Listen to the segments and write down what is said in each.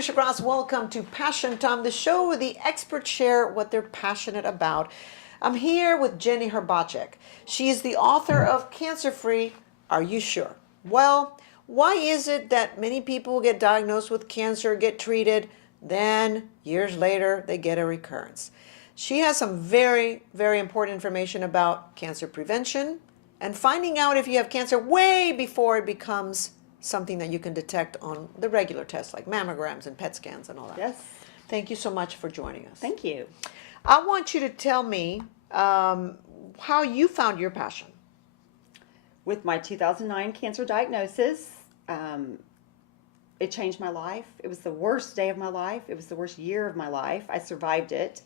Patricia Gras. Welcome to Passion Time, the show where the experts share what they're passionate about. I'm here with Jenny Hrbacek. She is the author of Cancer Free, Are You Sure? Well, why is it that many people get diagnosed with cancer, get treated, then years later they get a recurrence? She has some very, very important information about cancer prevention and finding out if you have cancer way before it becomes something that you can detect on the regular tests like mammograms and PET scans and all that. Yes. Thank you so much for joining us. Thank you. I want you to tell me how you found your passion. With my 2009 cancer diagnosis, it changed my life. It was the worst day of my life. It was the worst year of my life. I survived it.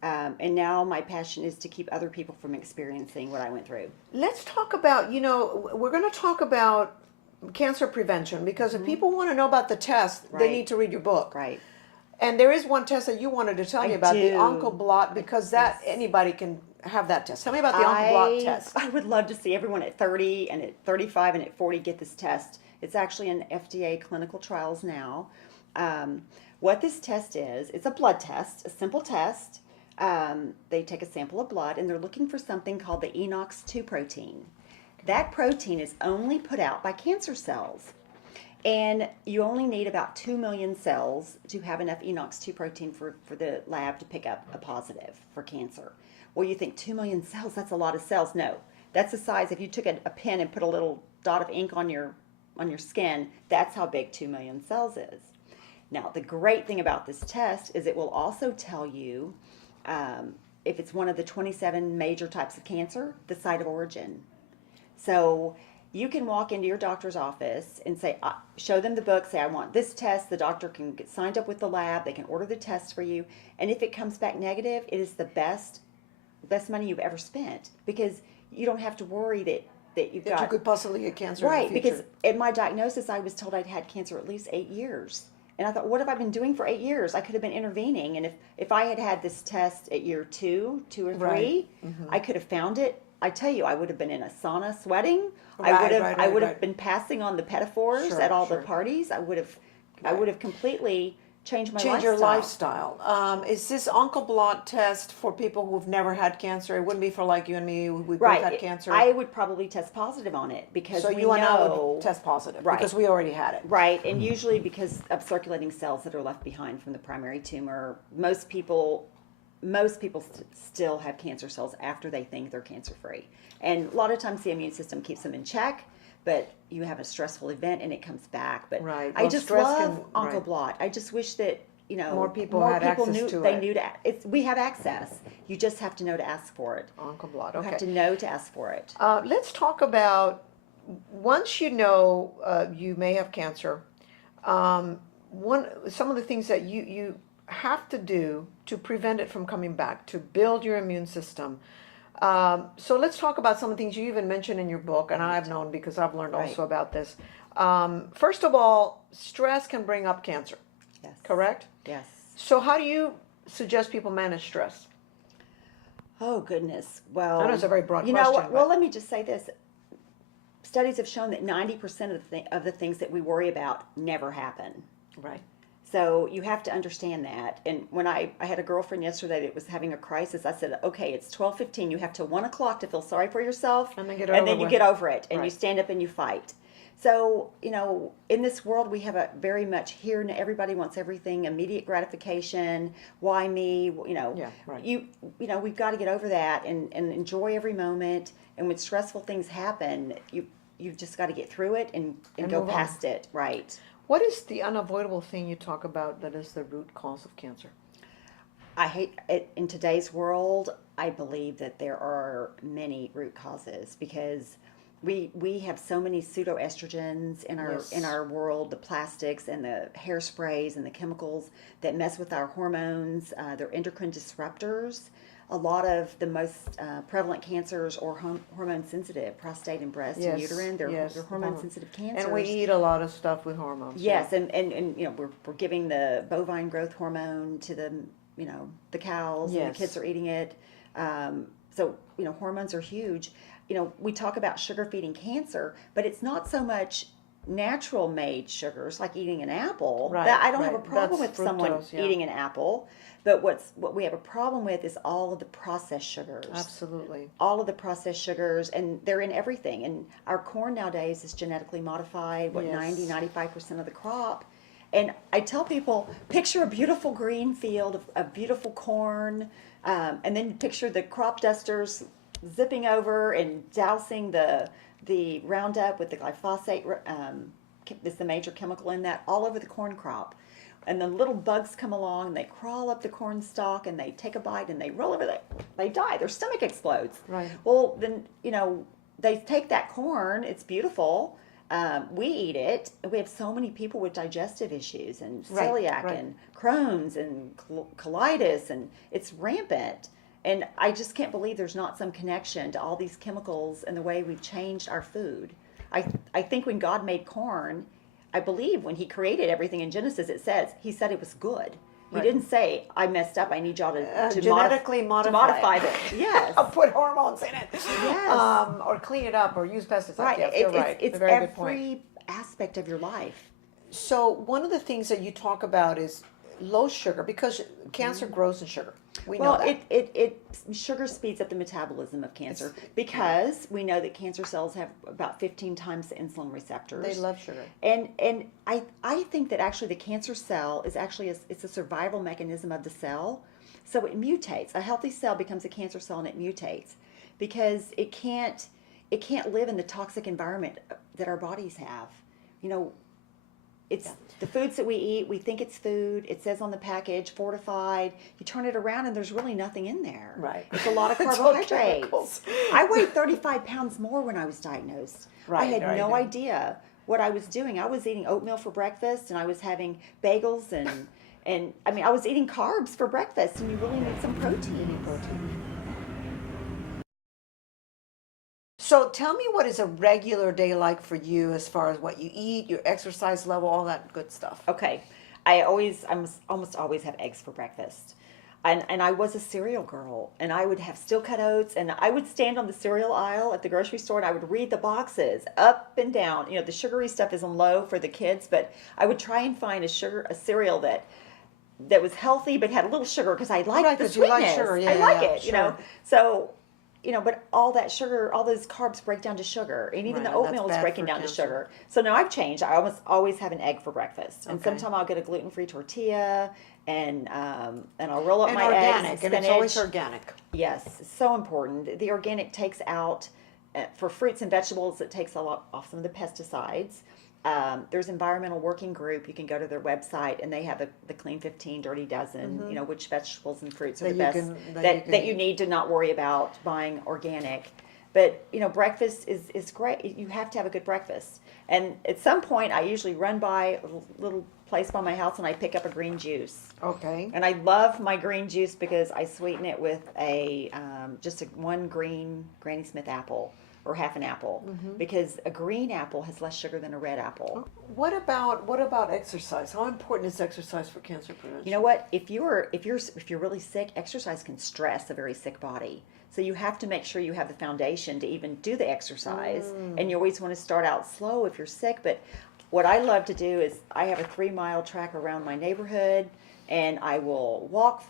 And now my passion is to keep other people from experiencing what I went through. Let's talk about, we're going to talk about cancer prevention because if people want to know about the test, they need to read your book. Right. And there is one test that you wanted to tell me about, the Oncoblot, because that anybody can have that test. Tell me about the Oncoblot test. I would love to see everyone at 30 and at 35 and at 40 get this test. It's actually in FDA clinical trials now. What this test is, it's a blood test, a simple test. They take a sample of blood and they're looking for something called the ENOX-2 protein. That protein is only put out by cancer cells. And you only need about 2 million cells to have enough ENOX-2 protein for the lab to pick up a positive for cancer. Well, you think 2 million cells, that's a lot of cells. No, that's the size, if you took a pen and put a little dot of ink on your skin, that's how big 2 million cells is. Now, the great thing about this test is it will also tell you if it's one of the 27 major types of cancer, the site of origin. So you can walk into your doctor's office and say, show them the book, say, I want this test. The doctor can get signed up with the lab. They can order the test for you. And if it comes back negative, it is the best money you've ever spent because you don't have to worry that you could possibly get cancer right, in the future. Because in my diagnosis, I was told I'd had cancer at least 8 years. And I thought, what have I been doing for 8 years? I could have been intervening. And if I had had this test at year 2 or 3, I could have found it. I tell you, I would have been in a sauna sweating. I would have been passing on the pedophores at all the parties. I would have completely changed my lifestyle. Change your lifestyle. Is this Oncoblot test for people who've never had cancer? It wouldn't be for like you and me. We both had cancer. I would probably test positive on it because so you and I would test positive because we already had it. Right, and usually because of circulating cells that are left behind from the primary tumor, most people still have cancer cells after they think they're cancer-free. And a lot of times the immune system keeps them in check, but you have a stressful event and it comes back. But I just love Oncoblot. I just wish that, more people had access knew, to they it. knew we have access. You just have to know to ask for it. Oncoblot, You have to know to ask for it. Let's talk about, once you know you may have cancer, some of the things that you have to do to prevent it from coming back, to build your immune system. So let's talk about some of the things you even mentioned in your book, and I've known because I've learned also about this. First of all, stress can bring up cancer. Yes. Correct? Yes. So how do you suggest people manage stress? Oh, goodness. Well, I know it's a very broad question. Well, let me just say this. Studies have shown that 90% of the things that we worry about never happen. Right. So you have to understand that. And when I had a girlfriend yesterday that was having a crisis, I said, okay, it's 12:15. You have till 1 o'clock to feel sorry for yourself. And then you get over it. And you stand up and you fight. So, in this world, we have a very much here and everybody wants everything, immediate gratification. Why me? We've got to get over that and enjoy every moment. And when stressful things happen, you've just got to get through it and go past it. Right. What is the unavoidable thing you talk about that is the root cause of cancer? I hate it. In today's world, I believe that there are many root causes because we have so many pseudoestrogens in our world, the plastics and the hairsprays and the chemicals that mess with our hormones. They're endocrine disruptors. A lot of the most prevalent cancers are hormone sensitive, prostate and breast and uterine. They're hormone sensitive cancers. And we eat a lot of stuff with hormones. Yes, and we're giving the bovine growth hormone to the cows and the kids are eating it. So hormones are huge. We talk about sugar feeding cancer, but it's not so much natural made sugars, like eating an apple, Right, that I don't have a right. problem That's with someone fructose, yeah. eating an apple. But what we have a problem with is all of the processed sugars. Absolutely. All of the processed sugars, and they're in everything. And our corn nowadays is genetically modified, what, Yes. 90-95% of the crop. And I tell people, picture a beautiful green field of beautiful corn, and then picture the crop dusters zipping over and dousing the Roundup with the glyphosate. Is the major chemical in that, all over the corn crop. And the little bugs come along and they crawl up the corn stalk and they take a bite and they roll over there. They die. Their stomach explodes. Right. Well, then, they take that corn. It's beautiful. We eat it. We have so many people with digestive issues and Right, celiac right. and Crohn's and colitis, and it's rampant. And I just can't believe there's not some connection to all these chemicals and the way we've changed our food. I think when God made corn, I believe when he created everything in Genesis, he said it was good. He Right. didn't say, I messed up, I need y'all to genetically modify it. Yes. Put hormones in it. Yes. Or clean it up or use pesticides. Right. Yes, you're right. It's a very good point. every aspect of your life. So one of the things that you talk about is low sugar, because cancer grows in sugar. We know Well, that. sugar speeds up the metabolism of cancer because we know that cancer cells have about 15 times the insulin receptors. They love sugar. And I think that actually the cancer cell is actually it's a survival mechanism of the cell. So it mutates. A healthy cell becomes a cancer cell and it mutates because it can't live in the toxic environment that our bodies have. It's the foods that we eat, we think it's food. It says on the package, fortified. You turn it around and there's really nothing in there. Right. It's a lot of It's all carbohydrates. chemicals. I weighed 35 pounds more when I was diagnosed. Right, I had right, no right. idea what I was doing. I was eating oatmeal for breakfast and I was having bagels and I mean, I was eating carbs for breakfast, and you really need some protein. So tell me, what is a regular day like for you as far as what you eat, your exercise level, all that good stuff? Okay. I almost always have eggs for breakfast. And I was a cereal girl, and I would have steel cut oats, and I would stand on the cereal aisle at the grocery store and I would read the boxes up and down. The sugary stuff is on low for the kids, but I would try and find a cereal that was healthy but had a little sugar because I like Right, the 'cause you like sweetness. sugar. Yeah, I like yeah, it, sure. So, but all that sugar, all those carbs break down to sugar, and even Right, the and oatmeal that's is bad breaking for down to cancer. sugar. So now I've changed. I almost always have an egg for breakfast, and Okay. sometimes I'll get a gluten-free tortilla, and I'll roll up And my organic, eggs and it's always organic. Yes, it's so important. The organic takes out, for fruits and vegetables, it takes a lot off some of the pesticides. There's Environmental Working Group. You can go to their website, and they have the Clean 15 Dirty Dozen. Which vegetables and fruits are That the you best can- that you need to not worry about buying organic. But breakfast is great. You have to have a good breakfast. And at some point, I usually run by a little place by my house and I pick up a green juice. Okay. And I love my green juice because I sweeten it with one green Granny Smith apple or half an apple, because a green apple has less sugar than a red apple. What about exercise? How important is exercise for cancer prevention? You know what? If you're really sick, exercise can stress a very sick body. So you have to make sure you have the foundation to even do the exercise. And you always want to start out slow if you're sick. But what I love to do is I have a 3-mile track around my neighborhood, and I will walk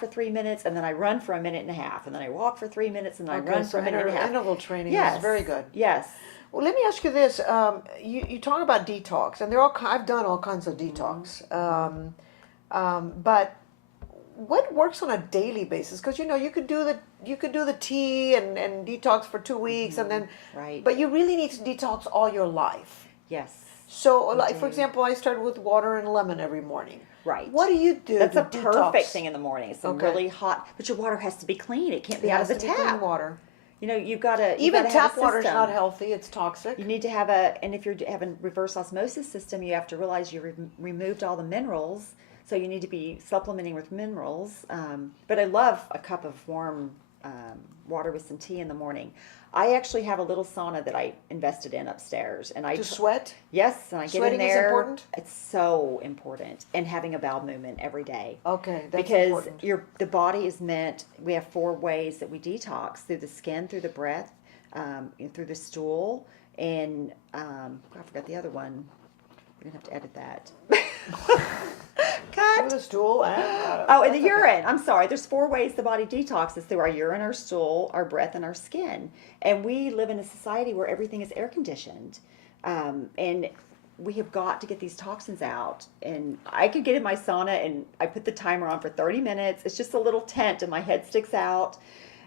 for 3 minutes, and then I run for a minute and a half, and then I walk for 3 minutes, and I run for a minute and a half. Interval training Yes. is very good. Yes. Well, let me ask you this: you talk about detox, and I've done all kinds of detox, but what works on a daily basis? Because you could do the tea and detox for 2 weeks, and then Right. but you really need to detox all your life. Yes. So, like for example, I started with water and lemon every morning. Right. What do you do? That's to a perfect detox? thing in the morning. It's some Okay. really hot, but your water has to be clean. It can't be It out of has the to be clean tap. water. You've got to Even tap have a water is system. not healthy. It's toxic. You need to have and if you're having reverse osmosis system, you have to realize you removed all the minerals. So you need to be supplementing with minerals. But I love a cup of warm water with some tea in the morning. I actually have a little sauna that I invested in upstairs, and To sweat. Yes, and I get Sweating in is there. important? It's so important, and having a bowel movement every day. Okay, that's because important. the body is meant. We have 4 ways that we detox: through the skin, through the breath, and through the stool, and I forgot the other one. We're gonna have to edit that. Cut. The stool and Oh, and the urine. I'm sorry. There's 4 ways the body detoxes: through our urine, our stool, our breath, and our skin. And we live in a society where everything is air conditioned, and we have got to get these toxins out. And I could get in my sauna, and I put the timer on for 30 minutes. It's just a little tent, and my head sticks out.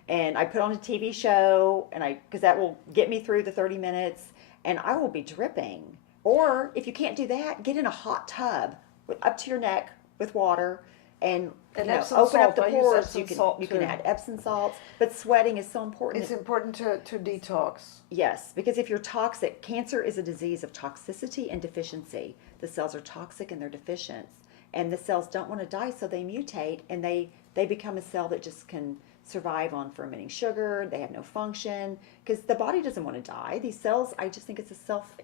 And I put on a TV show, and because that will get me through the 30 minutes, and I will be dripping. Or if you can't do that, get in a hot tub up to your neck with water, and Epsom open salt. up the I use pores. Epsom You can salt can too. add Epsom salts, but sweating is so important. It's important to detox. Yes, because if you're toxic, cancer is a disease of toxicity and deficiency. The cells are toxic and they're deficient, and the cells don't want to die, so they mutate, and they become a cell that just can survive on fermenting sugar. They have no function because the body doesn't want to die. These cells, I just think it's a self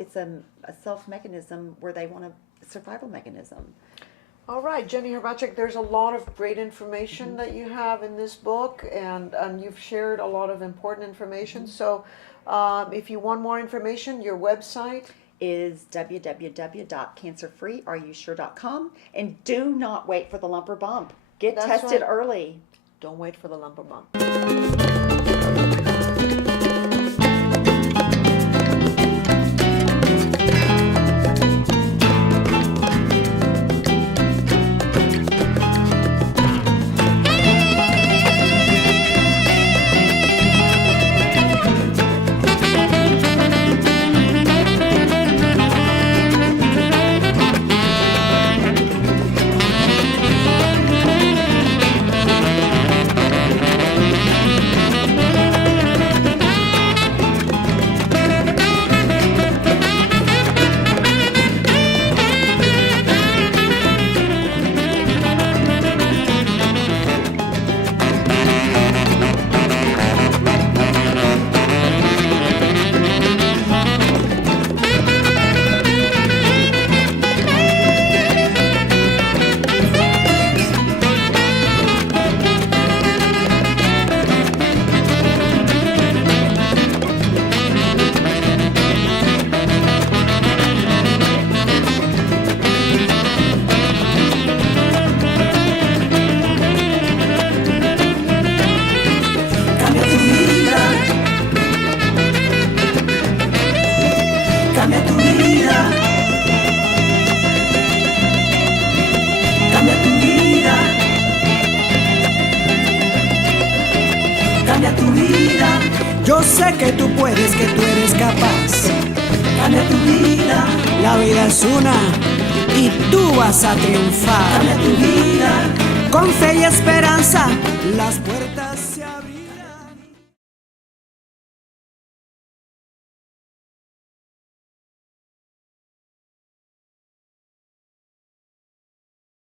mechanism where they want a survival mechanism. All right, Jenny Hrbacek, there's a lot of great information that you have in this book, and you've shared a lot of important information. So if you want more information, your website is www.cancerfreeareyousure.com, and do not wait for the lump or bump. Get That's tested right. early. Don't wait for the lump or bump. Yo sé que tú puedes, que tú eres capaz. Cambia tu vida. La vida es una y tú vas a triunfar. Cambia tu vida. Con fe y esperanza, las puertas